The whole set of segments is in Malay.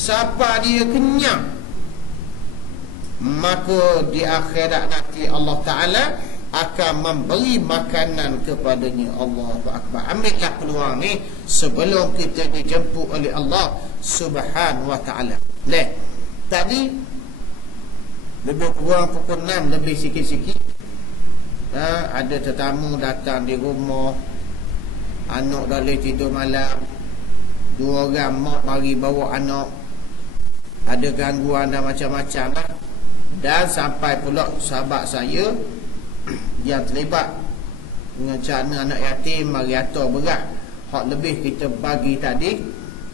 Siapa dia kenyang, maka di akhirat nanti Allah Ta'ala akan memberi makanan kepadanya. Allahu Akbar. Ambillah peluang ni sebelum kita dijemput oleh Allah Subhanahu Wa Ta'ala. Tadi lebih kurang pukul 6 lebih sikit-sikit, ada tetamu datang di rumah, anak dah boleh tidur malam, 2 orang mak mari bawa anak, ada gangguan dan macam-macam lah. Dan sampai pula sahabat saya yang terlibat dengan cara anak yatim, mari atur beras hak lebih kita bagi tadi.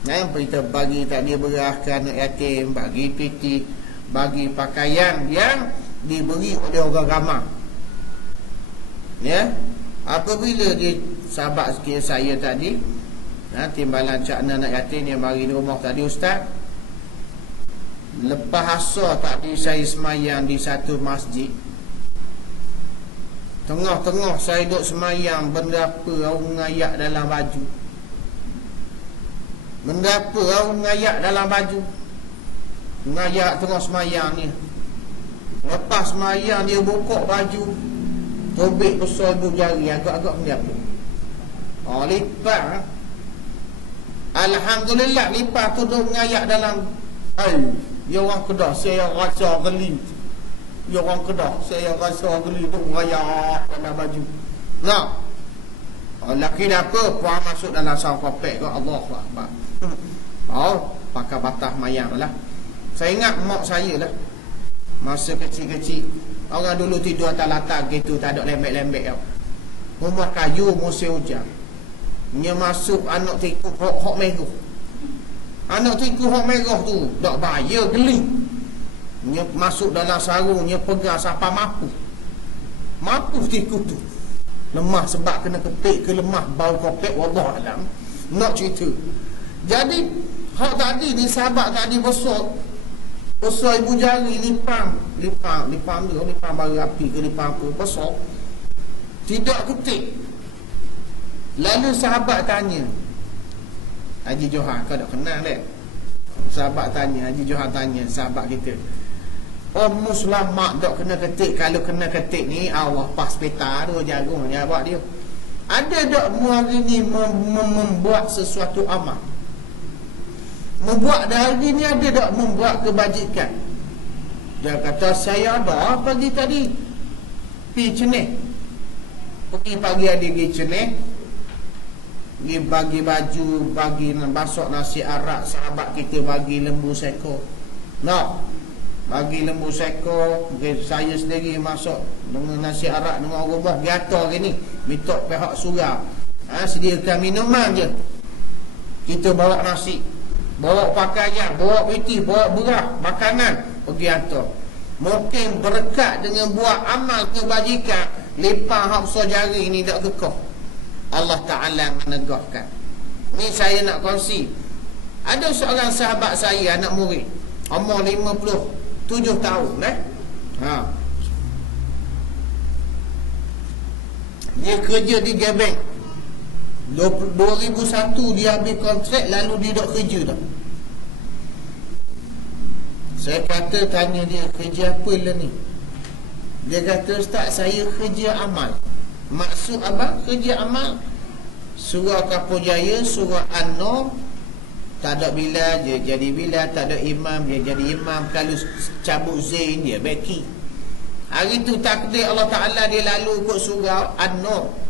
Kita bagi tadi beras ke anak yatim, bagi piti, bagi pakaian yang diberi oleh orang ramah. Apabila dia sahabat saya tadi, timbalan cakna anak yatim yang mari di rumah tadi, ustaz, lepas asar tadi saya semayang di satu masjid. Tengah-tengah saya duduk semayang, benda apa orang ngayak dalam baju? Benda apa orang ngayak dalam baju? Ngayak tengah semayang ni. Lepas semayang dia buka baju, tobek besar 2 jari, agak-agak benda apa? Lipat. Alhamdulillah lipat tu duduk ngayak dalam ya orang Kedah, saya rasa geli. Ya orang Kedah, saya rasa geli tu ngayak dalam baju. Laki dah apa? Puan masuk dalam sarung kopek ke, Allahu Akbar. Pakai batah mayang lah. Saya ingat mak saya lah, masa kecil-kecil, orang dulu tidur atas latar gitu, tak ada lembek-lembek tau. Rumah kayu musim hujan. Dia masuk anak tikus hok merah. Anak tikus hok merah tu tak bahaya, geli. Dia masuk dalam sarung, dia pegang sampai mampu tikus tu. Lemah sebab kena ketik ke lemah bau kopek, wallah alam. Nak cerita. Jadi hak tadi ni sahabat tadi besar ibu jari, lipang bara api ke lipang apa besar, tidak ketik. Lalu sahabat tanya, Haji Johan, kau tak kenal tak? Sahabat tanya, Haji Johan tanya sahabat kita, Muslim mak tak kena ketik? Kalau kena ketik ni Allah pas peta tu jagung jawab dia. Ada tak hari ni membuat sesuatu amal? Membuat hari ni ada tak membuat kebajikan? Dia kata, saya ada pagi tadi pergi cenih. Pergi pagi ada pergi cenih, pergi bagi baju, bagi basuh nasi arak. Sahabat kita bagi lembu seko. Bagi lembu seko. Saya sendiri masuk dengan nasi arak dengan rumah biata hari ni, minta pihak surau sediakan minuman je. Kita bawa nasi, bawa pakaian, bawa piti, bawa beras, makanan, pergi hantar. Mungkin berkat dengan buat amal kebajikan, lipat hak besar jari ni tak kekeh. Allah Ta'ala menegakkan. Ni saya nak kongsi. Ada seorang sahabat saya, anak murid, umur 57 tahun. Dia kerja di Gebeng. 2001 dia ambil kontrak, lalu dia duduk kerja dah. Saya kata, tanya dia, kerja apa lah ni? Dia kata, ustaz, saya kerja amal. Maksud abang kerja amal? Surah Kapur Jaya, surah An-Nur, tak ada bilal, dia jadi bilal. Tak ada imam, dia jadi imam. Kalau cabut zain, dia beki. Hari tu takdir Allah Ta'ala, dia lalu ikut surah An-Nur.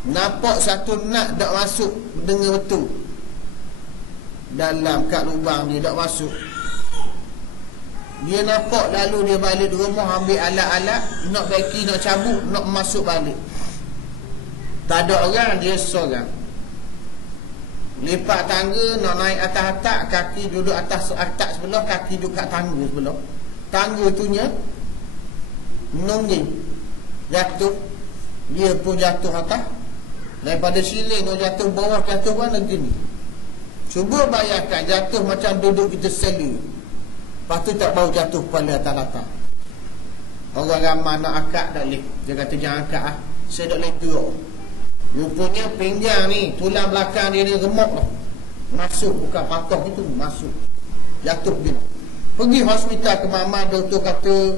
Nampak satu nak tak masuk dengan betul dalam kat lubang dia, tak masuk. Dia nampak, lalu dia balik rumah, ambil alat-alat, nak beki, nak cabut, nak masuk balik. Tak ada orang, dia seorang. Lipat tangga, nak naik atas atap, kaki duduk atas atap sebelah, kaki duduk kat tangga sebelah. Tangga tu nya nungging, jatuh. Dia pun jatuh atas. Daripada siling tu jatuh bawah, jatuh mana gini. Cuba bayangkan, jatuh macam duduk kita selu. Lepas tu tak bau jatuh kepala atas latar. Orang ramai nak akad tak boleh. Dia kata, jangan akad lah, saya tak boleh duduk. Rupanya pinggang ni, tulang belakang dia remuk lah. Masuk, bukan patah itu, masuk. Jatuh dia. Pergi hospital ke mama, doktor kata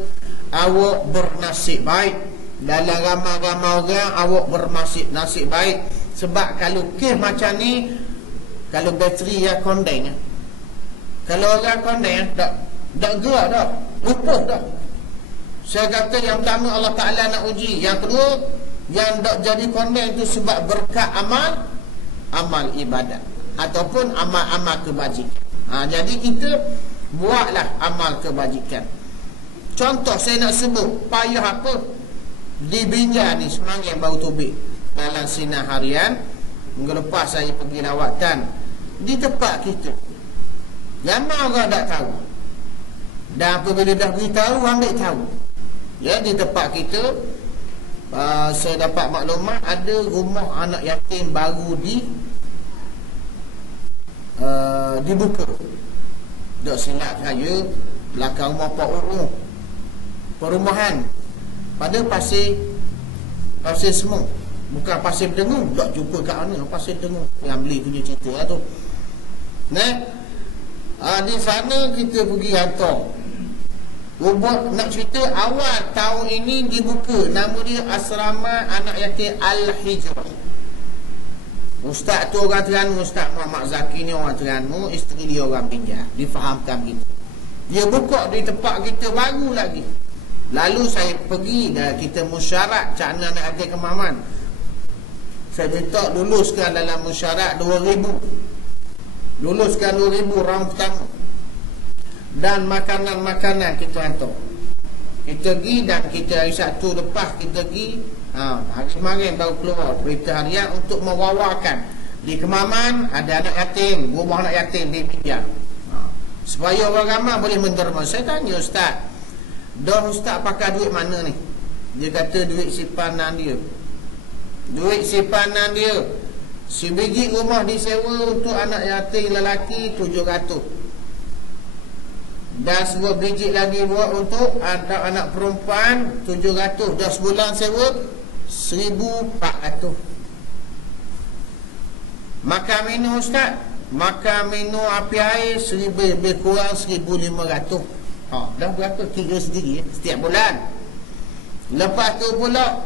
awak bernasib baik. Dalam ramai-ramai orang awak bernasib baik. Sebab kalau kes macam ni, kalau bateri ya kondeng, kalau orang kondeng tak gerak dah, lupa dah. Saya kata yang pertama Allah Ta'ala nak uji. Yang kedua, yang tak jadi kondeng itu sebab berkat amal ibadat ataupun amal-amal kebajikan. Jadi kita buatlah amal kebajikan. Contoh saya nak sebut, payah apa di Binjai ni semangat baru tubik dalam sinar harian. Minggu lepas saya pergi lawatan di tempat kita. Ramai orang tak tahu, dan apabila dah beritahu, ambil tahu. Ya, di tempat kita saya dapat maklumat ada rumah anak yatim baru dibuka. Tak silap saya, belakang rumah Pak Uru, perumahan pada pasir semua, bukan pasir dengung. Tak jumpa kat mana pasir dengung, yang beli punya cerita lah tu. Di sana kita pergi hantar. Nak cerita awal tahun ini dibuka. Nama dia Asrama Anak Yatim Al-Hijrah. Ustaz tu orang Terengganu, Ustaz Muhammad Zaki ni orang Terengganu, isteri dia orang Binjai. Difahamkan kita. Dia buka di tempat kita baru lagi. Lalu saya pergi dan kita musyarat cak anak yatim Kemaman. Saya minta luluskan dalam musyarat 2,000. Luluskan 2,000 round pertama. Dan makanan-makanan kita hantar. Kita pergi dan kita hari Sabtu lepas kita pergi, hari kemarin baru keluar berita harian untuk mewawarkan di Kemaman ada anak yatim, rumah anak yatim di Binjai, supaya orang ramai boleh menderma. Saya tanya Ustaz, dah Ustaz pakai duit mana ni? Dia kata duit simpanan dia. Duit simpanan dia, sebiji rumah disewa untuk anak yatim lelaki 700. Dan sebuah biji lagi buat untuk anak perempuan 700. Dah sebulan sewa 1,400. Makan minum Ustaz, makan minum api air lebih kurang 1,500. Dah berapa? Kira sendiri setiap bulan. Lepas tu pula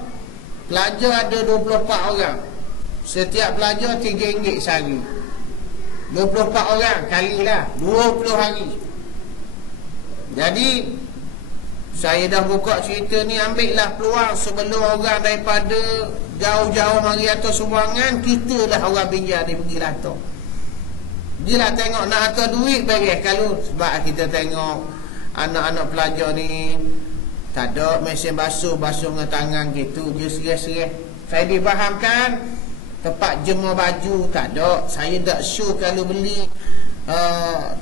pelajar ada 24 orang. Setiap pelajar RM3 sehari. 24 orang kalilah 20 hari. Jadi saya dah buka cerita ni, ambillah peluang sebelum orang daripada jauh-jauh mari atas sumbangan. Kita lah orang Binjai ni pergi hantar. Dia lah tengok nak hantar duit beres. Kalau sebab kita tengok anak-anak pelajar ni tak ada mesin basuh dengan tangan gitu, dia sereh-sereh. Saya difahamkan tempat jemur baju tak ada. Saya tak sure kalau beli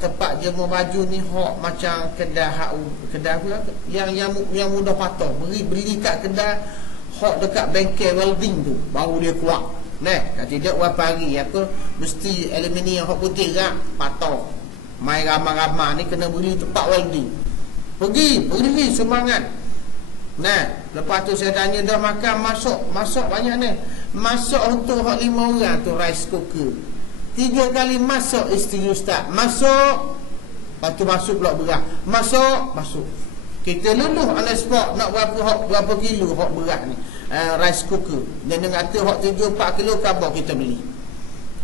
tempat jemur baju ni hak macam kedai yang mudah patah. Beli kat kedai hak dekat bengkel welding tu baru dia kuat. Kalau tidak berapa hari mesti aluminium hak putih kan patah. Mai ramai-ramai ni kena beli tempat welding. Pergi semangat. Lepas tu saya tanya dah makan, masak banyak ni. Masak untuk hak 5 orang tu rice cooker. 3 kali masak isteri Ustaz. Masak, lepas tu masuk pula beras. Masuk. Kita luluh on the spot nak berapa kilo hak beras ni, rice cooker. Dan dia kata hak 3-4 kilo khabar kita beli.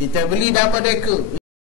Kita beli dapat deka.